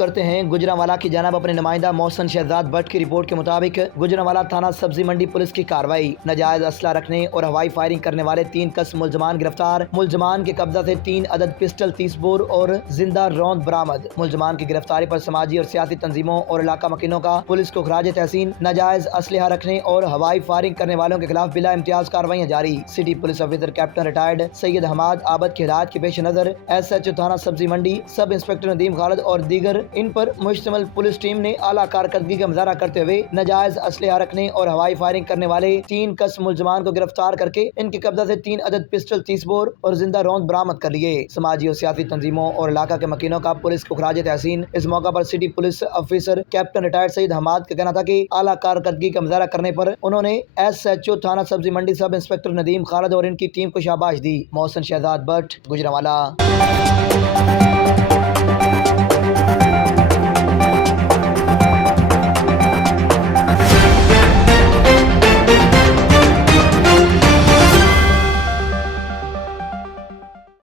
करते हैं गुजरांवाला की जानिब अपने नुमाइंदा मोहसिन शहजाद भट्ट की रिपोर्ट के मुताबिक गुजरांवाला थाना सब्जी मंडी पुलिस की कार्रवाई। नाजायज असला रखने और हवाई फायरिंग करने वाले 3 कस मुलजमान गिरफ्तार। मुलजमान के कब्जा से 3 अदद पिस्टल 30 बोर और जिंदा रौंद बरामद। मुलजमान की गिरफ्तारी पर समाजी और सियासी तंजीमों और इलाका मकीनों का पुलिस को खराज तहसीन। नाजायज असलहा रखने और हवाई फायरिंग करने वालों के खिलाफ बिला इम्तियाज कार्रवाई जारी। City police officer captain retired Syed Hammad आबद की हिदायत के पेश नजर SHO थाना सब्जी मंडी सब इंस्पेक्टर नदीम खालिद और दीगर इन पर मुश्तमिल पुलिस टीम ने आला कारकर्दगी का मुजाहरा करते हुए नाजायज असलहा रखने और हवाई फायरिंग करने वाले 3 कस मुलजमान को गिरफ्तार करके इनके कब्जा से 3 अदद पिस्टल 30 बोर और जिंदा रौंद बरामद कर लिए। समाजी और सियासी तंजीमों और इलाका के मकीनों का पुलिस को खराज तहसीन। इस मौका पर city police officer captain retired Saeed Hammad का कहना था कि आला कारकर्दगी का मुजाहरा करने पर उन्होंने SHO थाना सब्जी मंडी सब इंस्पेक्टर नदीम खालिद और इनकी टीम को शाबाश दी। मोहसिन शहजाद भट्ट, गुजरांवाला।